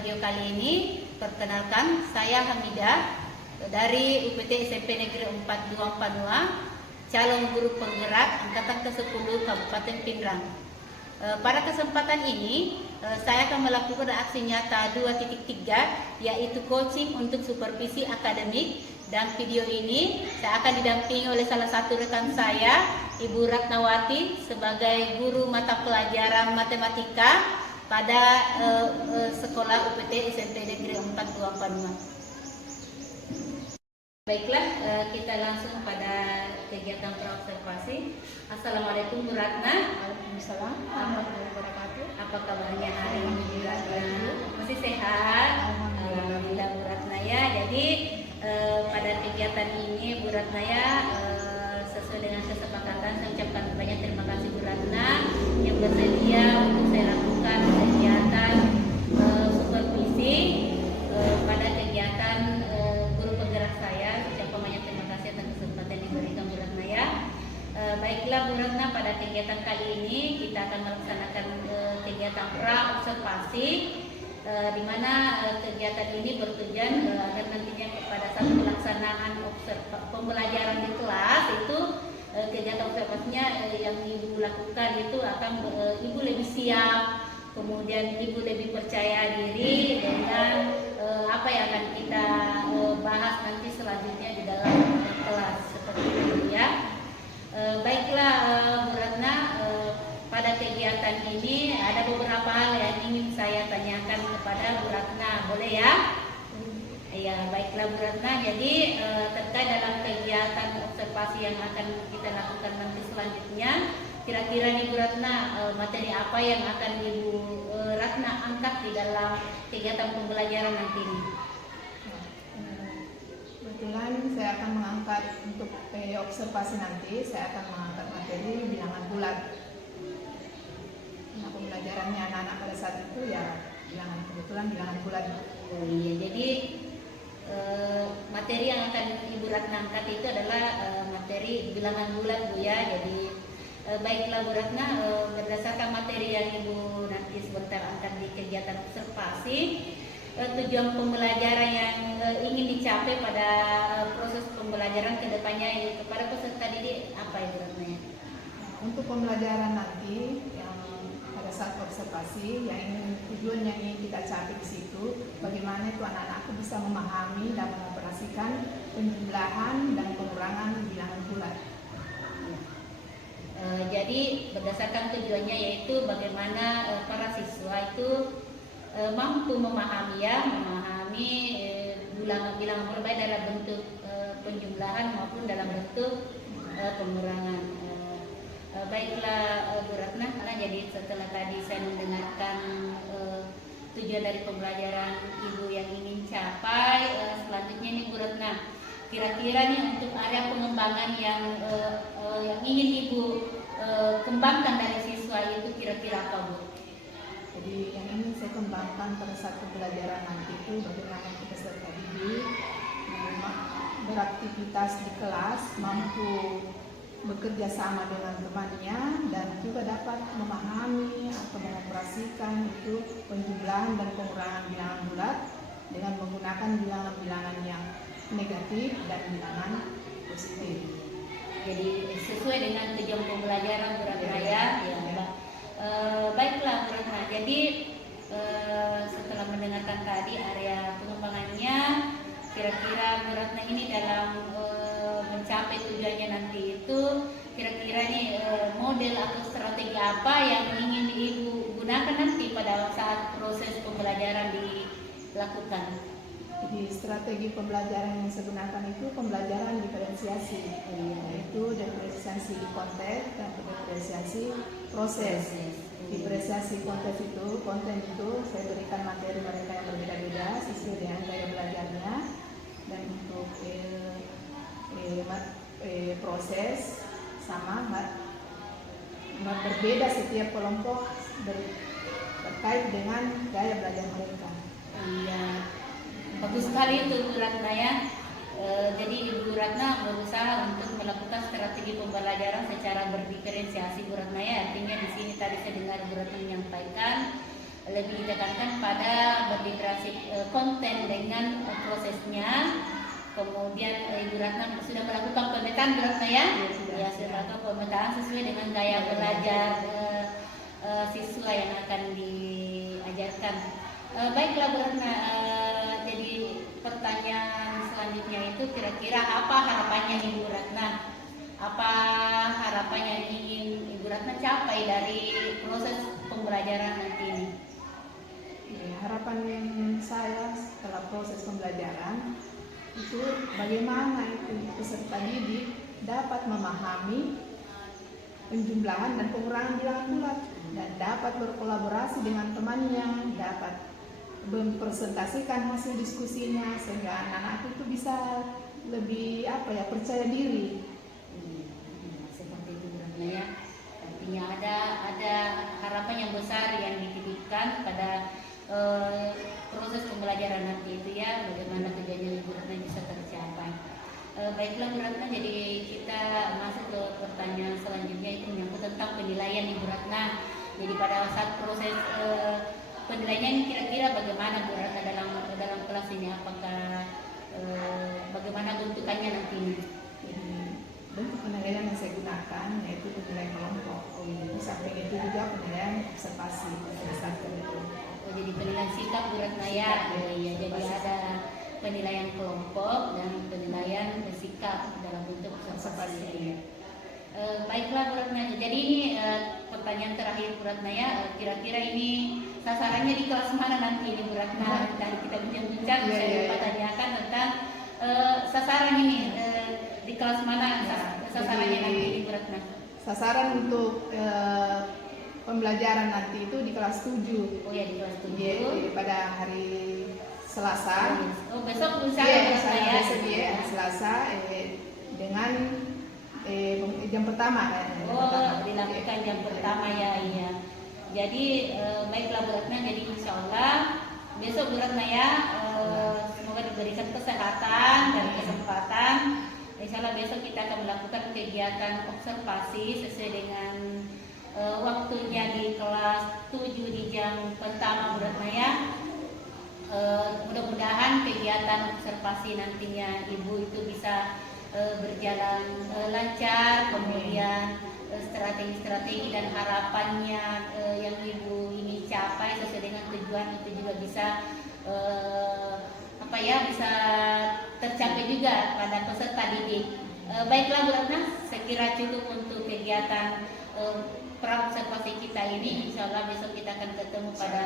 video kali ini, perkenalkan saya Hamidah dari UPT SMP Negeri 4 Duang Panua, calon guru penggerak angkatan ke-10 Kabupaten Pindrang. Pada kesempatan ini, saya akan melakukan aksi nyata 2.3, yaitu coaching untuk supervisi akademik. Dan video ini saya akan didampingi oleh salah satu rekan saya, Ibu Ratnawati, sebagai guru mata pelajaran matematika pada sekolah UPT SMP Negeri 4 Duang Panua. Baiklah, kita langsung pada kegiatan praobservasi. Assalamualaikum Bu Ratna. Waalaikumsalam warahmatullahi wabarakatuh. Apa kabarnya hari ini Bu Ratna? Masih sehat? Alhamdulillah Bu Ratna ya. Jadi pada kegiatan ini Bu Ratna ya, sesuai dengan kesepakatan, saya ucapkan banyak terima kasih Bu Ratna yang bersedia untuk saya lakukan kegiatan supervisi pada kegiatan guru penggerak saya. Ucapkan banyak terima kasih atas kesempatan yang diberikan Bu Ratna ya. Baiklah Bu Ratna, pada kegiatan kali ini kita akan melaksanakan kegiatan pra-observasi, di mana kegiatan ini bertujuan agar nantinya pada saat pelaksanaan pembelajaran di kelas itu kegiatan observasinya yang Ibu lakukan itu akan Ibu lebih siap, kemudian Ibu lebih percaya diri dengan apa yang akan kita bahas nanti selanjutnya di dalam kelas seperti itu ya. Baiklah Bu Ratna, pada kegiatan ini ada beberapa hal yang ingin saya tanyakan kepada Bu Ratna, boleh ya? Iya, baiklah Bu Ratna. Jadi terkait dalam kegiatan observasi yang akan kita lakukan nanti selanjutnya, kira-kira nih Bu Ratna, materi apa yang akan Ibu Ratna angkat di dalam kegiatan pembelajaran nanti ini? Kebetulan saya akan mengangkat untuk observasi nanti, saya akan mengangkat materi bilangan bulat. Nah, pembelajarannya anak-anak pada saat itu ya kebetulan bilangan bulat. Oh iya, jadi materi yang akan Ibu Ratna angkat itu adalah materi bilangan bulat Bu ya. Jadi baiklah Bu Ratna, berdasarkan materi yang Ibu nanti sebentar angkat di kegiatan observasi, tujuan pembelajaran yang ingin dicapai pada proses pembelajaran kedepannya kepada peserta didik apa Ibu Ratna? Untuk pembelajaran nanti yang pada saat observasi tujuan yang ingin kita capai di situ, bagaimana itu anak-anak bisa memahami dan mengoperasikan penjumlahan dan pengurangan bilangan bulat. Jadi berdasarkan tujuannya yaitu bagaimana para siswa itu mampu memahami bilangan berbaik dalam bentuk penjumlahan maupun dalam bentuk pengurangan. Baiklah Bu Ratna, karena jadi setelah tadi saya mendengarkan tujuan dari pembelajaran Ibu yang ingin capai, selanjutnya nih Bu Ratna, kira-kira nih untuk area pengembangan yang ingin Ibu kembangkan dari siswa itu kira-kira apa Bu? Jadi yang ingin saya kembangkan pada saat pembelajaran nanti itu bagaimana peserta didik beraktivitas di kelas, mampu bekerja sama dengan temannya, dan juga dapat memahami atau mengoperasikan itu penjumlahan dan pengurangan bilangan bulat dengan menggunakan bilangan-bilangan yang negatif dan bilangan positif. Jadi sesuai dengan tujuan pembelajaran Bu Ratna ya. Baiklah Bu Ratna, jadi setelah mendengarkan tadi area pengembangannya, kira-kira Bu Ratna ini dalam mencapai tujuannya nanti itu kira-kira nih model atau strategi apa yang ingin Ibu gunakan nanti pada saat proses pembelajaran dilakukan? Jadi strategi pembelajaran yang saya gunakan itu pembelajaran diferensiasi, yaitu diferensiasi konteks dan diferensiasi proses. Diferensiasi konten itu saya berikan materi mereka yang berbeda-beda sesuai dengan gaya belajarnya, dan untuk proses sama berbeda setiap kelompok terkait dengan gaya belajar mereka. Iya, bagus sekali itu Bu Ratna ya. Jadi Ibu Ratna berusaha untuk melakukan strategi pembelajaran secara berdiferensiasi Bu Ratna ya. Artinya di sini tadi saya dengar Bu Ratna menyampaikan lebih ditekankan pada berliterasi konten dengan prosesnya. Kemudian Ibu Ratna sudah melakukan pemetaan, Bu Ratna ya? Ya, sudah melakukan pemetaan sesuai dengan gaya belajar siswa yang akan diajarkan. Baiklah Bu Ratna, jadi pertanyaan selanjutnya itu kira-kira apa harapannya Ibu Ratna? Apa harapan yang ingin Ibu Ratna capai dari proses pembelajaran nanti ini? Harapan saya setelah proses pembelajaran itu bagaimana itu peserta didik dapat memahami penjumlahan dan pengurangan bilangan bulat dan dapat berkolaborasi dengan temannya, dapat mempresentasikan hasil diskusinya sehingga anak-anak itu bisa lebih percaya diri. Seperti itu berarti ya. Artinya ada harapan yang besar yang dititipkan pada proses pembelajaran nanti itu ya, bagaimana tujuannya Ibu Ratna bisa tercapai. Baiklah Bu Ratna, jadi kita masuk ke pertanyaan selanjutnya, itu menyangkut tentang penilaian Ibu Ratna. Jadi pada saat proses penilaian kira-kira bagaimana Bu Ratna dalam kelas ini, apakah bagaimana bentukannya nanti ini? Bentuk penilaian yang saya gunakan yaitu penilaian kelompok. Di samping itu juga penilaian observasi berdasarkan itu. Jadi penilaian sikap Bu Ratna ya. Iya, jadi ada penilaian kelompok dan penilaian sikap dalam bentuk observasi. Baiklah Bu Ratna, jadi ini pertanyaan terakhir Bu Ratna ya, kira-kira ini sasarannya di kelas mana nanti ini Bu Ratna? Tadi kita bincang-bincang, saya lupa tanyakan tentang sasaran ini di kelas mana sasarannya nanti ini Bu Ratna? Sasaran untuk pembelajaran nanti itu di kelas 7. Oh ya, di kelas 7. Pada hari Selasa. Oh, besok lusa ya. Besok ya, Selasa dengan jam pertama kan. Dilakukan jam pertama ya, iya. Jadi baiklah Bu Ratna, jadi insya Allah besok Bu Ratna ya, semoga diberikan kesehatan dan kesempatan. Insya Allah besok kita akan melakukan kegiatan observasi sesuai dengan waktunya di kelas 7 di jam pertama Bu Ratna ya. Mudah-mudahan kegiatan observasi nantinya Ibu itu bisa berjalan lancar, kemudian strategi-strategi dan harapannya yang Ibu ingin capai sesuai dengan tujuan itu juga bisa bisa tercapai juga pada peserta didik. Baiklah Bu Ratna, saya kira cukup untuk kegiatan pra-observasi kita ini. Insya Allah besok kita akan ketemu pada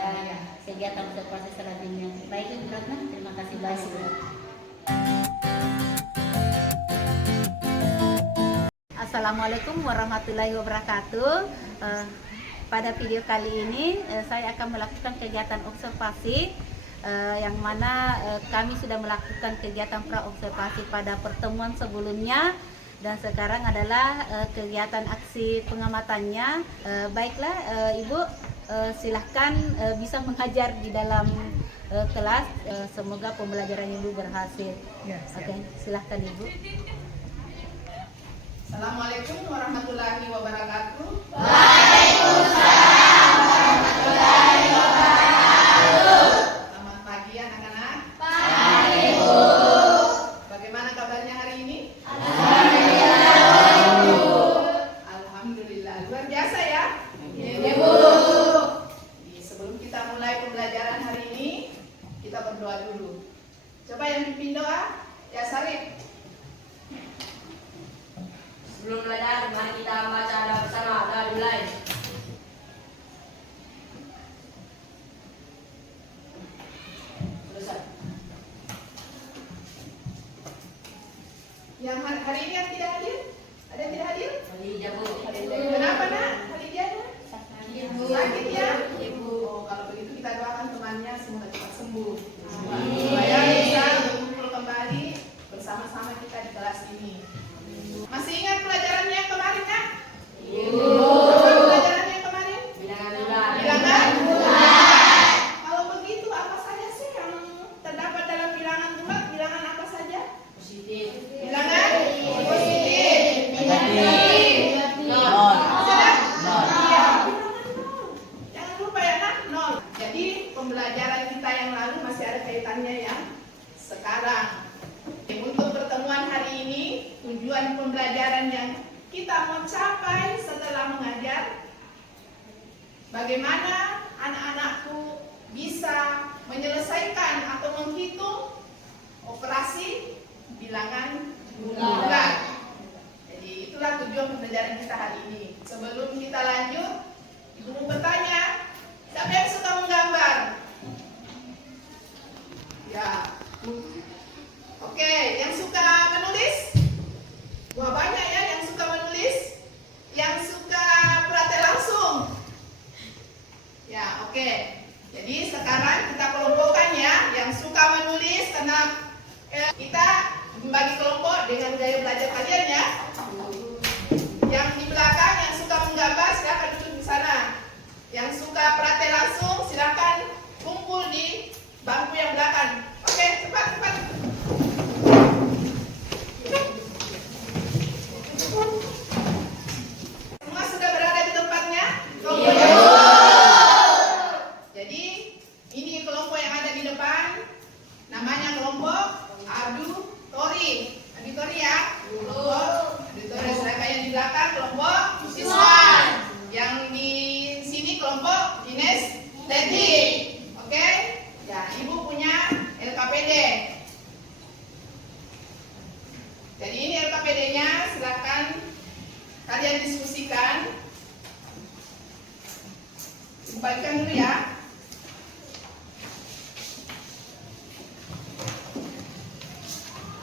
kegiatan observasi selanjutnya. Baik Bu Ratna, terima kasih banyak. Assalamualaikum warahmatullahi wabarakatuh. Pada video kali ini saya akan melakukan kegiatan observasi yang mana kami sudah melakukan kegiatan pra-observasi pada pertemuan sebelumnya. Dan sekarang adalah kegiatan aksi pengamatannya. Baiklah Ibu, silahkan bisa mengajar di dalam kelas. Semoga pembelajaran Ibu berhasil. Oke, silahkan Ibu. Assalamualaikum warahmatullahi wabarakatuh. Waalaikumsalam warahmatullahi wabarakatuh. Selamat pagi anak-anak. Pagi Bu. Bagaimana kabarnya hari ini? Alhamdulillah, luar biasa ya. Ibu. Sebelum kita mulai pembelajaran hari ini, kita berdoa dulu. Coba yang pimpin doa, ya Sarif. Sebelum belajar, mari kita baca doa bersama. Doa dimulai. Selesai. Yang hari ini yang tidak hadir? Ada yang tidak hadir? Khadijah Bu. Kenapa nak? Hari bagaimana anak-anakku bisa menyelesaikan atau menghitung operasi bilangan bulan. Jadi itulah tujuan pembelajaran kita hari ini. Sebelum kita lanjut, Ibu mau bertanya, siapa yang suka menggambar? Ya. Oke, yang suka menulis? Wah, banyak ya yang suka menulis. Yang suka praktek langsung? Ya, oke. Jadi sekarang kita kelompokkan ya, yang suka menulis karena kita membagi kelompok dengan gaya belajar kalian ya. Yang di belakang yang suka menggambar silakan duduk di sana. Yang suka praktek langsung silakan kumpul di bangku yang belakang. Oke, cepat. Semua sudah berada di tempatnya? Jadi ini kelompok yang ada di depan, namanya kelompok auditori. Auditori ya. Kelompok auditori. Sedangkan yang di belakang kelompok siswa. Yang di sini kelompok kinestetik. Oke? Ya, Ibu punya LKPD. Jadi ini LKPD-nya, silakan kalian diskusikan. Bagikan dulu ya.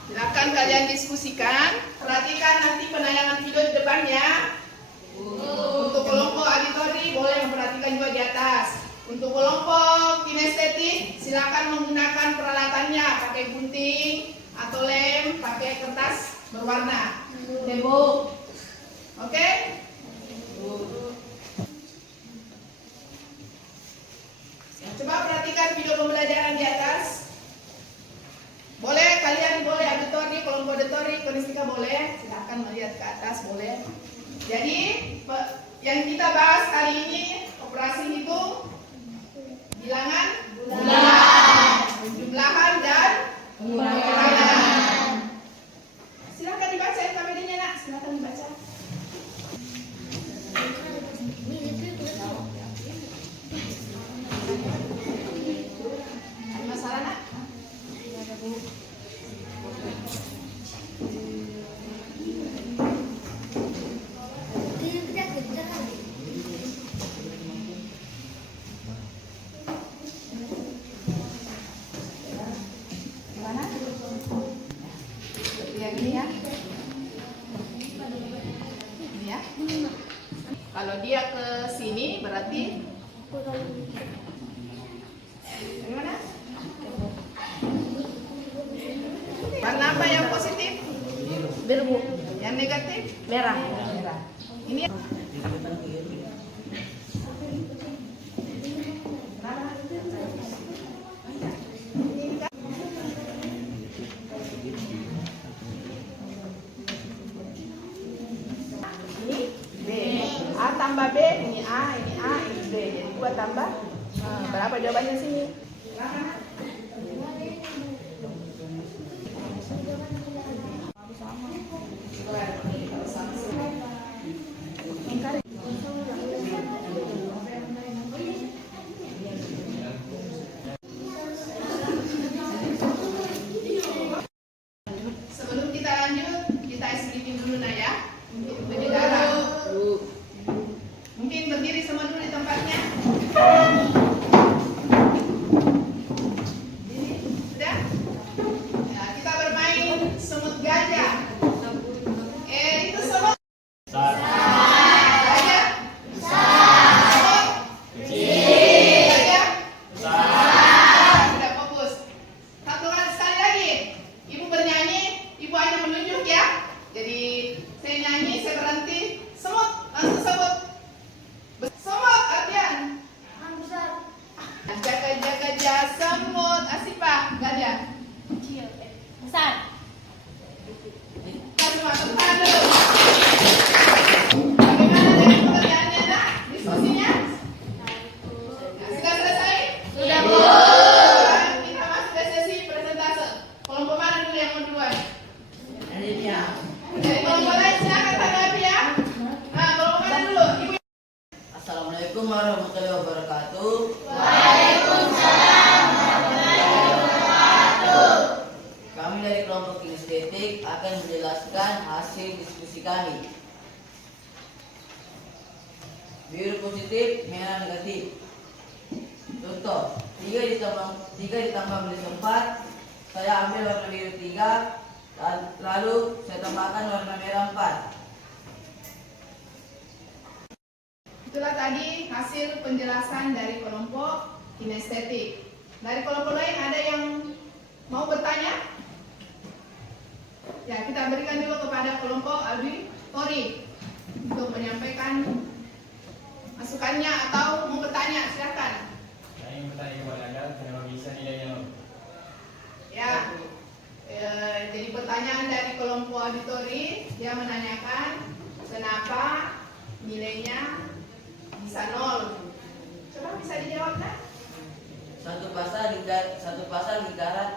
Silakan kalian diskusikan. Perhatikan nanti penayangan video di depannya. Untuk kelompok auditori boleh memperhatikan juga di atas. Untuk kelompok kinestetik silakan menggunakan peralatannya, pakai gunting atau lem, pakai kertas berwarna. Oke? Coba perhatikan video pembelajaran di atas. Boleh kalian boleh auditori, kelompok auditori, konistika boleh. Silakan melihat ke atas boleh. Jadi yang kita bahas kali ini operasi hitung bilangan bulan, penjumlahan dan pengurangan. Silakan dibaca LKPD-nya nak, silakan dibaca. Ada masalah nak? Ada Bu. Mana? Seperti yang ini ya. Ini ya. Kalau dia ke sini berarti gimana? Warna apa yang positif? Biru Bu. Yang negatif? Merah. Merah. Ini A tambah B, ini A, ini B. Jadi 2 tambah berapa jawabannya sini? Sebelum kita lanjut, kita explain dulu nah ya. Untuk penjelasan. Mungkin berdiri semua dulu di tempatnya. Sudah? Ya, kita bermain semut gajah. Assalamualaikum warahmatullahi wabarakatuh. Kami dari kelompok kinestetik akan menjelaskan hasil diskusi kami. Biru positif, merah negatif. Contoh, 3 ditambah minus 4, saya ambil warna biru 3, lalu saya tambahkan warna merah 4. Itulah tadi hasil penjelasan dari kelompok kinestetik. Dari kelompok lain ada yang mau bertanya? Ya, kita berikan dulu kepada kelompok auditori untuk menyampaikan masukannya atau mau bertanya, silakan. Saya ingin bertanya kepada Anda, kenapa bisa nilainya nol? Ya, jadi pertanyaan dari kelompok auditori, dia menanyakan kenapa nilainya bisa 0. Coba bisa dijawab, nak? Satu pasang lingkaran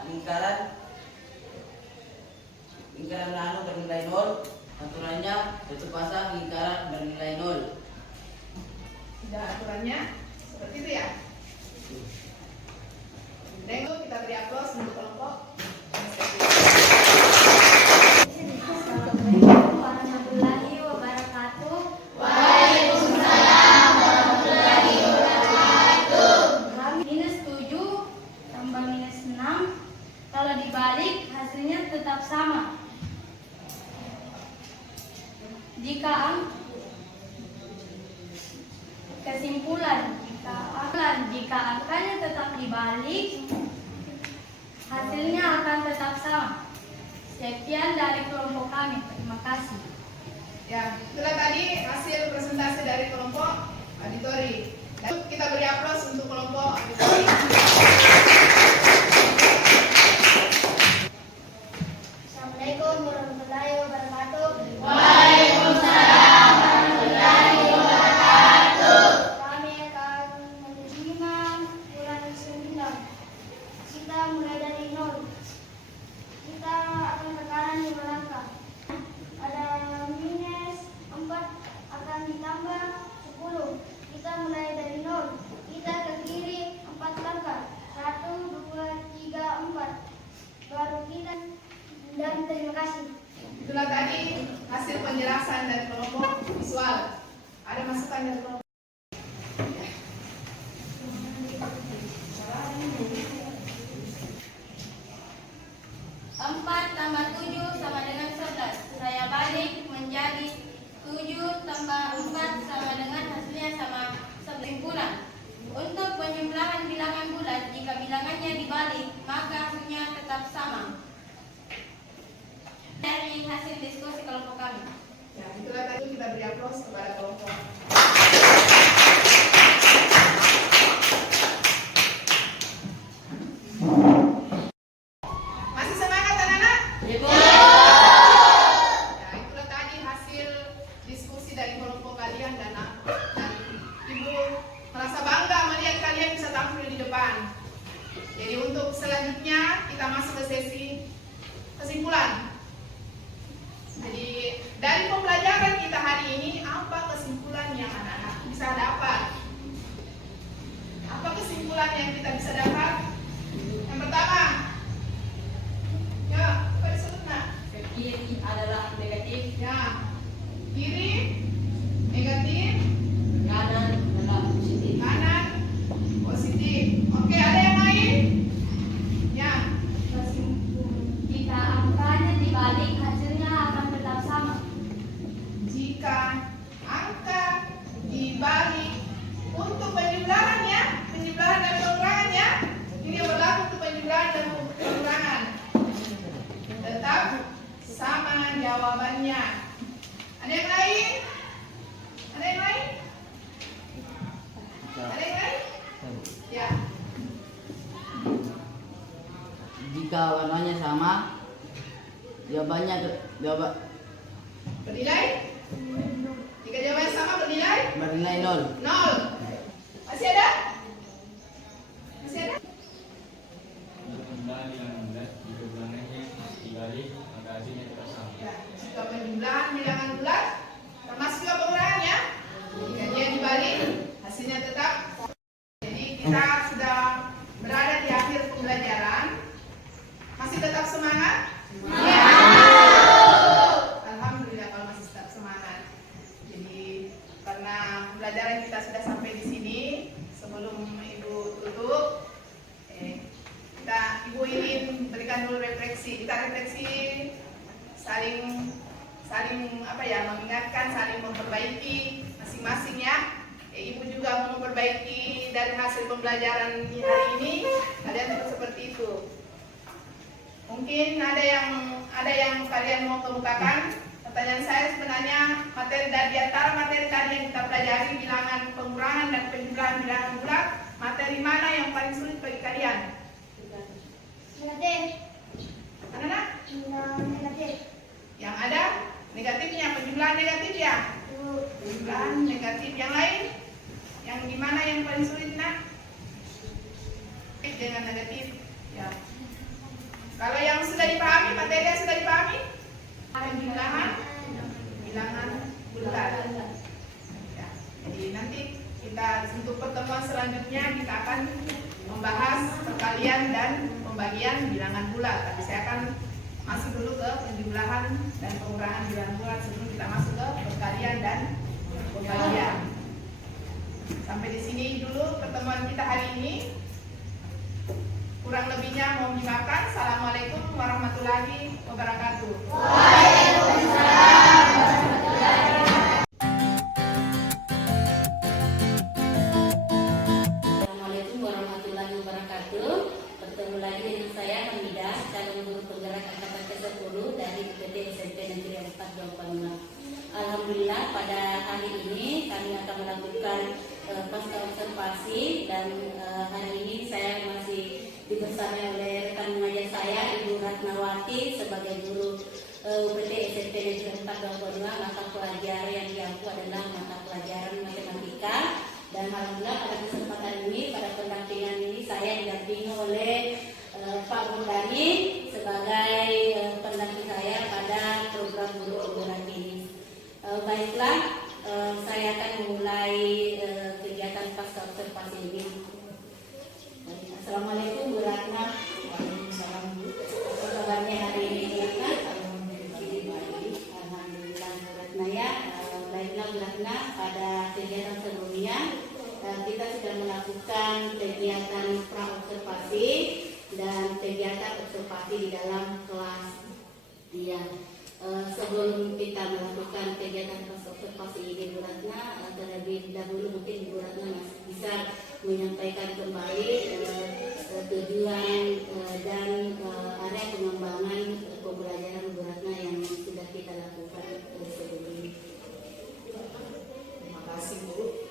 nano bernilai 0, aturannya satu pasang lingkaran bernilai 0. Tidak, aturannya seperti itu ya. Dan itu kita beri aplaus untuk kelompok kinestetik. Assalamualaikum warahmatullahi wabarakatuh. Minus 7 tambah minus 6, kalau dibalik hasilnya tetap sama. Jika angkanya tetap dibalik, hasilnya akan tetap sama. Sekian dari kelompok kami. Terima kasih. Ya, itulah tadi hasil presentasi dari kelompok auditori. Dan kita beri aplaus untuk kelompok auditori. Assalamualaikum warahmatullahi wabarakatuh. Kami akan menerima bulan 9. Kita mulai dari 0. Kita akan ke kanan 5 langkah. Ada minus 4 akan ditambah 10. Kita mulai dari 0. Kita ke kiri 4 langkah. 1, 2, 3, 4. Baru kita, dan terima kasih. Itulah tadi hasil penjelasan dari kelompok visual. Ada masukan dari kelompok? 4 tambah 7 sama dengan 11. Saya balik menjadi 7 tambah 4 sama dengan hasilnya sama 11. Untuk penjumlahan bilangan bulat, jika bilangannya dibalik, maka hasilnya tetap sama. Dari hasil diskusi kelompok kami. Ya, itulah tadi kita beri aplaus kepada kelompok. Masih semangat anak-anak? Ya, itulah tadi hasil diskusi dari kelompok kalian dan Ibu merasa bangga melihat kalian bisa tampil di depan. Jadi untuk selanjutnya kita masuk ke sesi kesimpulan. Jadi dari pembelajaran kita hari ini, apa kesimpulan yang anak-anak bisa dapat? Apa kesimpulan yang kita bisa dapat? Yang pertama, ya, apa disebut nak? Kiri adalah negatif, Ya, kiri, negatif, kanan adalah positif. kanan, positif. Oke, ada yang lain? Ya, Jika angkanya dibalik, hasilnya akan tetap sama. jika angka dibalik untuk penjumlahan ya, penjumlahan dan pengurangan ya, ini yang berlaku untuk penjumlahan dan pengurangan, tetap sama jawabannya. Ada yang lain? Ada yang lain? Ada yang lain? Ya, Jika warnanya sama, jawaban bernilai? Jika jawabannya sama bernilai? bernilai 0. 0. Masih ada? Masih ada? Untuk penjumlahan bilangan bulat, jika bilangannya dibalik, maka hasilnya tetap sama. Ya, jika penjumlahan bilangan bulat termasuk juga pengurangan ya. Jika dia dibalik, hasilnya pembelajaran kita sudah sampai di sini. Sebelum Ibu tutup, Ibu ingin berikan dulu refleksi. Kita refleksi saling mengingatkan, saling memperbaiki masing-masing ya. Ibu juga mau memperbaiki dari hasil pembelajaran di hari ini. Kalian juga seperti itu. Mungkin ada yang kalian mau kemukakan. Pertanyaan saya sebenarnya di antara materi tadi yang kita pelajari, bilangan pengurangan dan penjumlahan bilangan bulat, materi mana yang paling sulit bagi kalian? Negatif. Anak-anak? Negatif. Yang ada negatifnya, penjumlahan negatif ya? Penjumlahan negatif. Yang lain? Yang gimana yang paling sulit nak? Dengan negatif ya. Kalau yang sudah dipahami, materi yang sudah dipahami, penjumlahan bilangan bulat ya. Jadi nanti kita untuk pertemuan selanjutnya kita akan membahas perkalian dan pembagian bilangan bulat. Tapi saya akan masuk dulu ke penjumlahan dan pengurangan bilangan bulat sebelum kita masuk ke perkalian dan pembagian. Sampai di sini dulu pertemuan kita hari ini. Kurang lebihnya mohon dimaafkan. Assalamualaikum warahmatullahi wabarakatuh. Assalamualaikum warahmatullahi wabarakatuh. Bertemu lagi dengan saya Hamidah, calon guru penggerak angkatan ke-10 dari UPT SMP Negeri 4 Jawa. Alhamdulillah pada hari ini kami akan melakukan pasca observasi dan hari ini saya masih dibersamai oleh rekan mengajar saya Ibu Ratnawati sebagai guru UPT SMP Negeri 4 Jawa. Mata pelajaran yang diampu adalah mata pelajaran matematika. Dan alhamdulillah pada kesempatan ini, pada pendampingan ini saya didampingi oleh Pak Mundani sebagai pendamping saya pada program guru penggerak ini. Baiklah, saya akan memulai kegiatan pasca observasi ini. Assalamualaikum Bu Ratna. Waalaikumsalam Bu. Apa kabarnya hari ini Bu Ratna? Alhamdulillah Bu Ratna ya. Baiklah Bu Ratna, pada kegiatan sebelumnya kita sudah melakukan kegiatan pra-observasi dan kegiatan observasi di dalam kelas. Ya, sebelum kita melakukan kegiatan observasi ini Bu Ratna, terlebih dahulu mungkin Bu Ratna masih bisa menyampaikan kembali tujuan dan area pengembangan pembelajaran Bu Ratna yang sudah kita lakukan sebelum ini. Terima kasih Bu.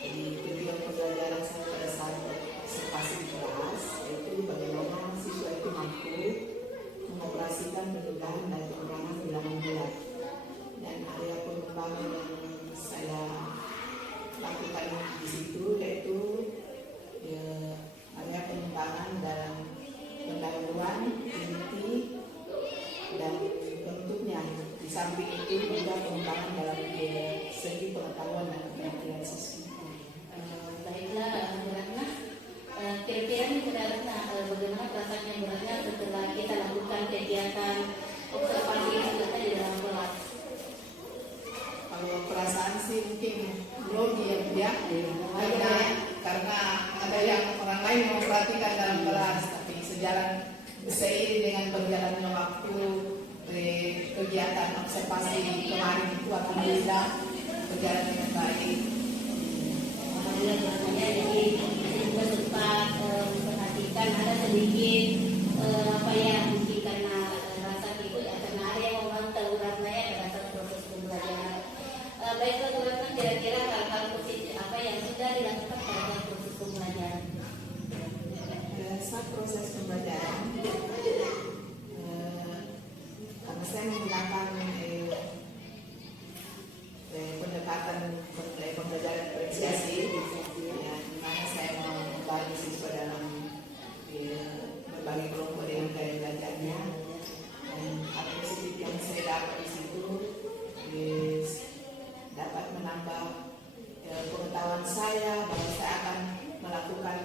Tujuan pembelajaran saya pada saat observasi di kelas yaitu bagaimana siswa itu mampu mengoperasikan penjumlahan dan pengurangan bilangan bulat. Dan area pengembangan yang saya lakukan di situ yaitu area pengembangan dalam pendahuluan, inti, dan bentuknya. Di samping itu juga pengembangan dalam segi pengetahuan dan keterampilan siswa. Baiklah Bu Ratna, kira-kira nih Bu Ratna, bagaimana perasaannya Bu Ratna setelah kita lakukan kegiatan observasi ini di dalam kelas? Kalau perasaan sih mungkin grogi ya, karena ada yang orang lain yang memperhatikan dalam kelas, tapi seiring dengan berjalannya waktu kegiatan observasi kemarin itu alhamdulillah berjalan dengan baik. Alhamdulillah rasanya jadi saya juga sempat memperhatikan ada sedikit mungkin karena rasa itu ya, karena ada yang memantau Ratna ya pada saat proses pembelajaran. Baiklah Bu Ratna, kira-kira hal-hal positif apa yang sudah dilakukan pada proses pembelajaran? Saat proses pembelajaran karena saya menggunakan pendekatan pembelajaran diferensiasi ya, di mana saya membagi siswa dalam berbagai kelompok dengan gaya belajarnya, dan hal positif yang saya dapat di situ dapat menambah pengetahuan saya bahwa saya akan melakukan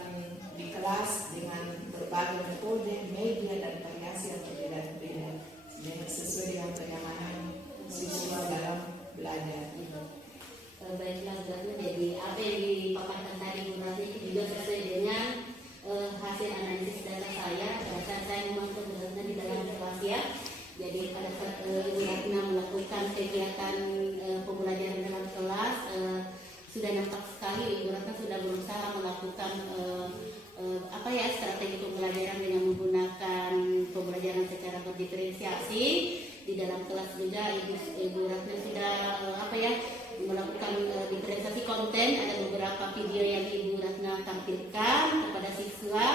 di kelas dengan berbagai metode, media, dan variasi yang berbeda-beda sesuai dengan kenyamanan siswa dalam belajar. Baiklah Bu Ratna, jadi sekali Ibu Ratna sudah berusaha melakukan strategi pembelajaran dengan menggunakan pembelajaran secara berdiferensiasi. Di dalam kelas juga Ibu Ratna sudah melakukan diferensiasi konten. Ada beberapa video yang Ibu Ratna tampilkan kepada siswa.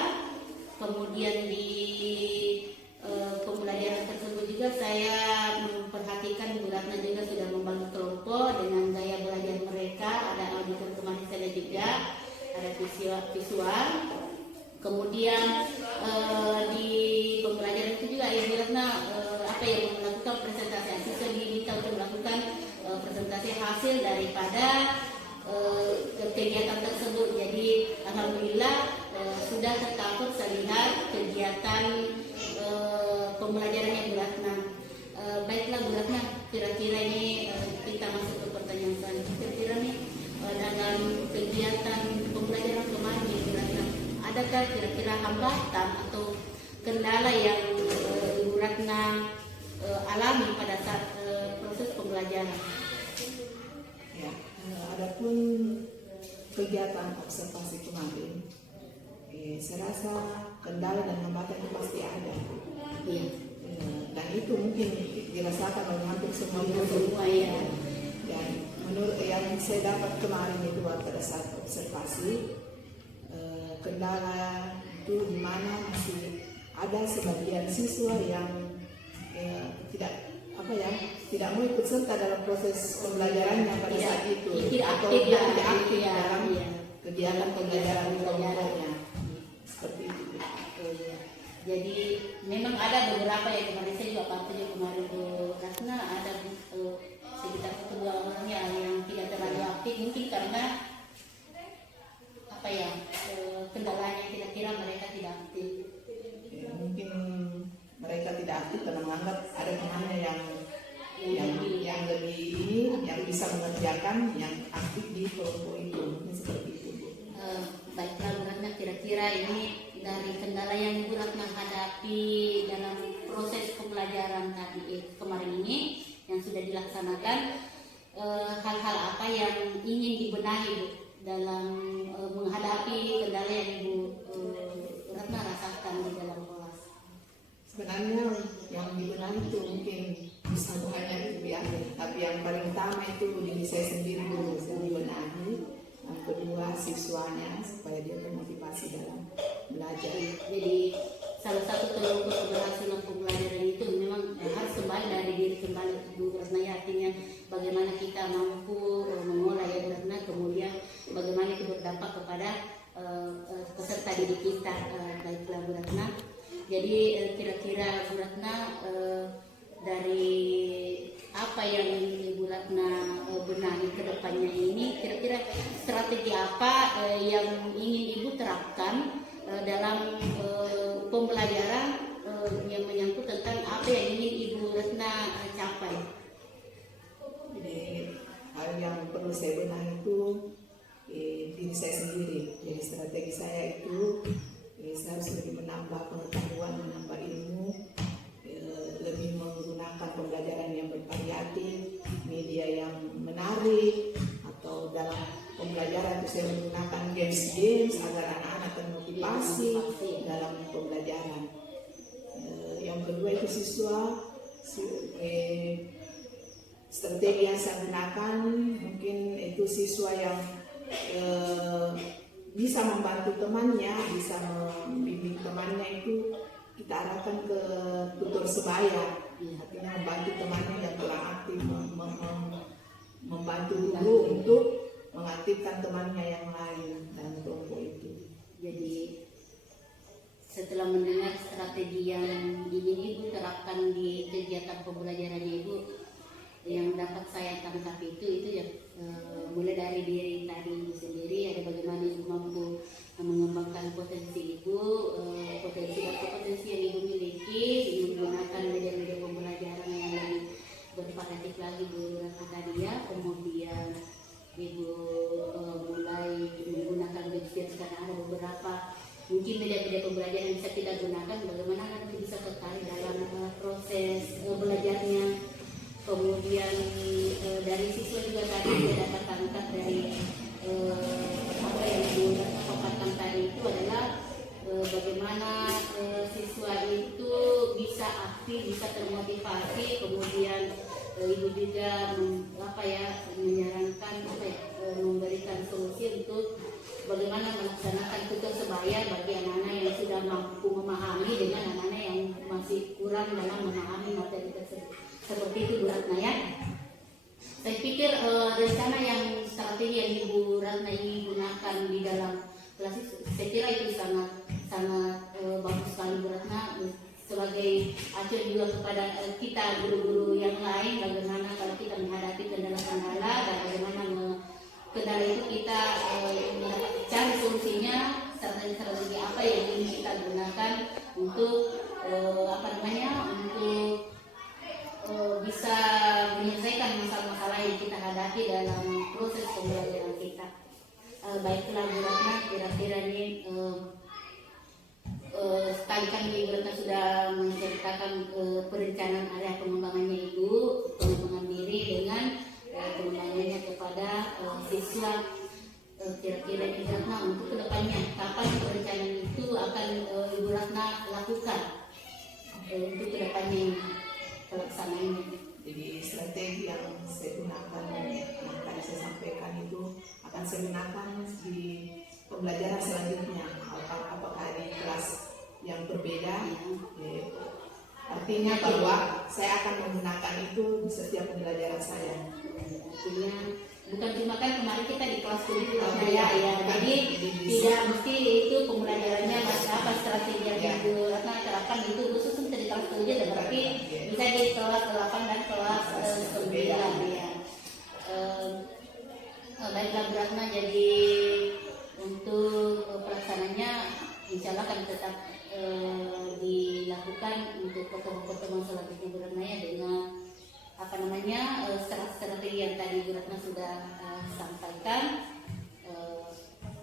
Kemudian di pembelajaran tersebut juga saya memperhatikan Ibu Ratna juga sudah membagi kelompok dengan gaya belajar mereka. Ada auditor kemanisan juga, ada visual. Kemudian di pembelajaran itu juga Ibu Ratna melakukan presentasi. Siswa diminta untuk melakukan presentasi hasil daripada kegiatan tersebut. Jadi alhamdulillah sudah tercatat terlihat kegiatan pembelajarannya Bu Ratna. Baiklah Bu Ratna, kira-kira ini kita masuk ke pertanyaan selanjutnya. Kira-kira nih dalam kegiatan pembelajaran kemarin Bu Ratna, adakah kira-kira hambatan atau kendala yang Ibu Ratna alami pada saat proses pembelajaran? Ya, adapun kegiatan observasi kemarin, saya rasa kendala dan hambatan itu pasti ada. Iya. Dan itu mungkin dirasakan oleh hampir semua ya. Dan menurut yang saya dapat kemarin itu pada saat observasi, kendala itu di mana masih ada sebagian siswa yang tidak mau ikut serta dalam proses pembelajarannya pada saat itu, atau tidak aktif dalam kegiatan pembelajaran kelompoknya. Seperti itu. Jadi memang ada beberapa yang kemarin saya juga pantau kemarin Ratna ada sekitar 2 orang yang tidak terlalu aktif, mungkin karena kendalanya kira-kira mereka tidak aktif. Mungkin mereka tidak aktif karena menganggap ada temannya yang lebih yang bisa mengerjakan yang aktif di kelompok itu. Seperti itu. Baiklah Bu Ratna, kira-kira ini dari kendala yang Ibu Ratna hadapi dalam proses pembelajaran kemarin ini yang sudah dilaksanakan, hal-hal apa yang ingin dibenahi Bu dalam menghadapi kendala yang Ibu Ratna rasakan di dalam kelas? Sebenarnya yang dibenahi itu mungkin bisa banyak diambil, tapi yang paling utama itu diri saya sendiri dulu yang dibenahi. Yang kedua siswanya supaya dia termotivasi dalam belajar. Jadi salah satu pengukur keberhasilan pembelajaran itu memang harus kembali dari diri kembali Bu Ratna, artinya bagaimana kita mampu mengolah Bu Ratna, kemudian bagaimana itu berdampak kepada peserta didik kita. Baiklah Bu Ratna, jadi kira-kira Bu Ratna dari apa yang Ibu Ratna benahi ke depannya ini, kira-kira strategi apa yang ingin Ibu terapkan dalam pembelajaran yang menyangkut tentang apa yang ingin Ibu Ratna capai? Jadi hal yang perlu saya benahi itu diri saya sendiri. Jadi strategi saya itu saya harus lebih menambah pengetahuan, menambah ilmu, lebih menggunakan pembelajaran yang bervariatif, media yang menarik, atau dalam pembelajaran itu saya menggunakan games agar anak-anak termotivasi dalam pembelajaran. Yang kedua itu siswa, strategi yang saya gunakan mungkin itu siswa yang bisa membantu temannya, bisa membimbing temannya itu kita arahkan ke tutor sebaya, artinya membantu temannya yang kurang aktif, membantu dulu untuk mengaktifkan temannya yang lain dalam kelompok itu. Jadi setelah mendengar strategi yang ingin Ibu terapkan di kegiatan pembelajarannya Ibu, yang dapat saya tangkap itu ya mulai dari diri tadi Ibu sendiri, ada bagaimana Ibu mampu mengembangkan potensi Ibu, potensi yang Ibu miliki, menggunakan media-media pembelajaran yang lebih bervariatif lagi Bu Ratna tadi ya. Kemudian Ibu mulai menggunakan website karena ada beberapa mungkin media-media pembelajaran yang bisa kita gunakan, bagaimana nanti bisa tertarik dalam proses belajarnya. Kemudian dari siswa juga tadi saya dapat tangkap dari dalam memahami materi tersebut. Seperti itu Bu Ratna ya. Saya pikir rencana yang strategi yang Ibu Ratna ini gunakan di dalam kelas itu, saya kira itu sangat bagus sekali Bu Ratna, sebagai acuan juga kepada kita guru-guru yang lain, bagaimana kalau kita menghadapi kendala-kendala dan bagaimana kendala itu kita cari solusinya, strategi apa yang ingin kita gunakan untuk untuk bisa menyelesaikan masalah-masalah yang kita hadapi dalam proses pembelajaran kita. Baiklah Bu Ratna, kira-kira ini sekali kan Ibu Ratna sudah menceritakan perencanaan area pengembangannya Ibu, pengembangan diri dengan pengembangannya kepada siswa. Kira-kira Ibu Ratna untuk kedepannya kapan perencanaan itu akan Ibu Ratna lakukan untuk kedepannya pelaksanaannya? Jadi strategi yang saya gunakan yang tadi saya sampaikan itu akan saya gunakan di pembelajaran selanjutnya, apakah di kelas yang berbeda. Artinya bahwa saya akan menggunakan itu di setiap pembelajaran saya. Artinya bukan cuma kan kemarin kita di kelas 7 ya, jadi tidak mesti itu pembelajarannya apa strategi yang Ibu Ratna terapkan itu khusus untuk di kelas 7, tetapi bisa di kelas 8 dan kelas 9 ya. Baiklah Bu Ratna, jadi untuk pelaksananya insya Allah akan tetap dilakukan untuk pertemuan selanjutnya Bu Ratna ya, dengan strategi yang tadi Bu Ratna sudah sampaikan.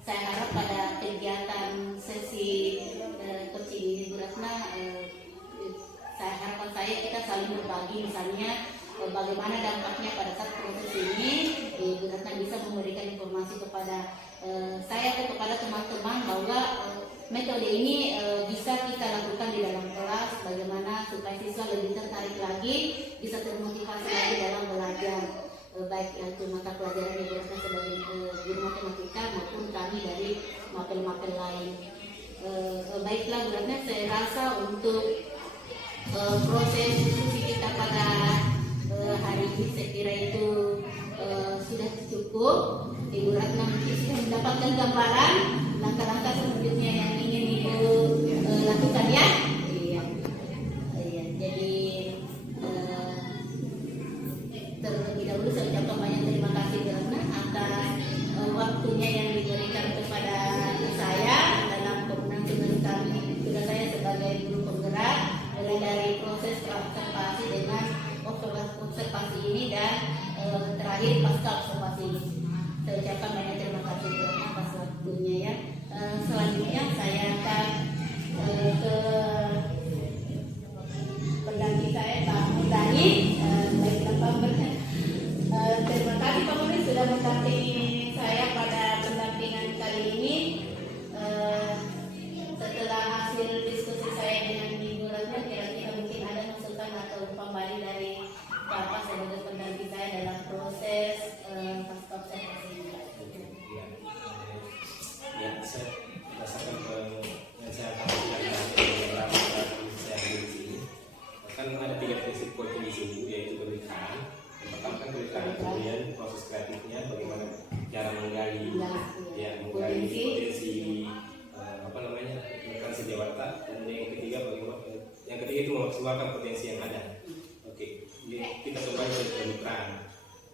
Saya harap pada kegiatan sesi coaching ini Bu Ratna, harapan saya kita saling berbagi, misalnya bagaimana dampaknya pada saat proses ini. Bu Ratna bisa memberikan informasi kepada saya atau kepada teman-teman bahwa metode ini bisa kita lakukan di dalam kelas, bagaimana supaya siswa lebih tertarik lagi, bisa termotivasi lagi dalam belajar, baik itu mata pelajaran yang Ibu sebagai guru matematika maupun kami dari mapel-mapel lain. Baiklah Bu Ratna, saya rasa untuk proses diskusi kita pada hari ini saya kira itu sudah cukup. Ibu Ratna mungkin sudah mendapatkan gambaran langkah-langkah selanjutnya yang ingin Ibu lakukan ya. Iya. Jadi terlebih dahulu saya ucapkan banyak terima kasih Bu Ratna atas waktunya yang diberikan kepada saya dalam kemenangan kami, tugas saya sebagai guru penggerak, mulai dari proses observasi dengan observasi ini dan terakhir pasca observasi ini. Saya ucapkan banyak terima kasih Bu Ratna atas waktunya ya. Selanjutnya saya akan ke pendamping saya Pak Mudani. Baiklah Pak Mudani, terima kasih Pak Mudani sudah mendampingi saya pada pendampingan kali ini. Setelah hasil diskusi saya dengan Ibu Ratna, kira-kira mungkin ada masukan atau pembalik dari Bapak sebagai pendamping saya dalam proses pasca observasi ini. Ya, saya berdasarkan yang saya tahu dari beberapa saya ambil di sini, kan ada 3 prinsip coaching di sini, yaitu pemeriksaan. Yang pertama kan pemeriksaan, kemudian proses kreatifnya, bagaimana cara menggali potensi menekan sejawata, dan yang ketiga itu memaksimalkan potensi yang ada. Oke, kita coba dari pemeriksaan.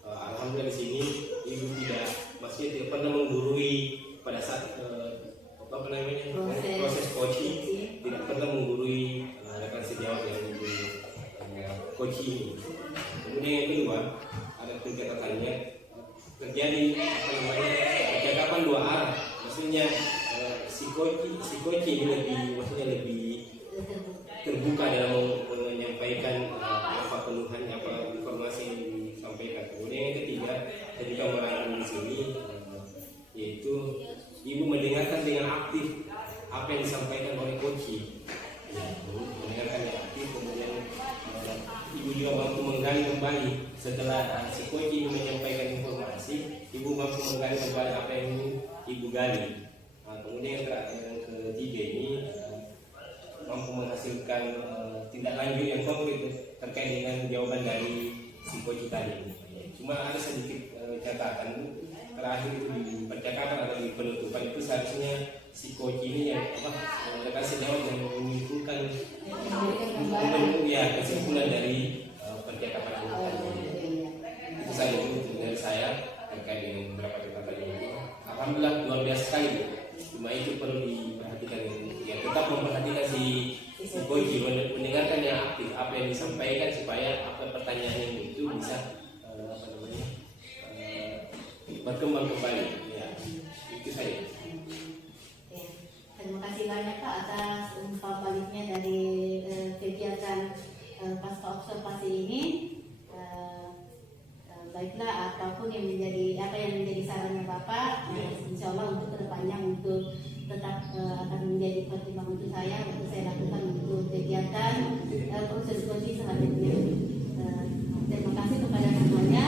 Alhamdulillah di sini Ibu tidak pernah menggurui pada saat proses coaching, tidak pernah menggurui rekan sejawat yang Ibu coaching. Kemudian yang kedua, ada pendekatannya terjadi percakapan 2 arah, maksudnya si coach ini lebih terbuka dalam menyampaikan apa keluhan, apa informasi yang disampaikan. Kemudian yang ketiga, ketika merangkum di sini, yaitu Ibu mendengarkan dengan aktif apa yang disampaikan oleh coach. Mendengarkan dengan aktif, kemudian Ibu juga mampu menggali kembali setelah si coach ini menyampaikan informasi, Ibu mampu menggali kembali apa yang Ibu gali. Kemudian yang ketiga ini mampu menghasilkan tindak lanjut yang konkret terkait dengan jawaban dari si coach tadi. Cuma ada sedikit catatan terakhir itu di percakapan atau di penutupan itu seharusnya si coach ini yang kasih jawab yang menyimpulkan kesimpulan dari percakapan itu tadi. Itu saja itu dari saya terkait dengan beberapa catatan ini. Alhamdulillah luar biasa sekali. Cuma itu perlu diperhatikan, ya tetap memperhatikan si coach, mendengarkan yang aktif apa yang disampaikan supaya apa pertanyaan yang itu bisa berkembang kembali. Ya, itu saja. Terima kasih banyak Pak atas umpan baliknya dari kegiatan pasca observasi ini. Baiklah, apapun yang menjadi sarannya Bapak, insya Allah untuk kedepannya untuk tetap akan menjadi pertimbangan untuk saya lakukan untuk kegiatan proses coaching selanjutnya. Terima kasih kepada semuanya.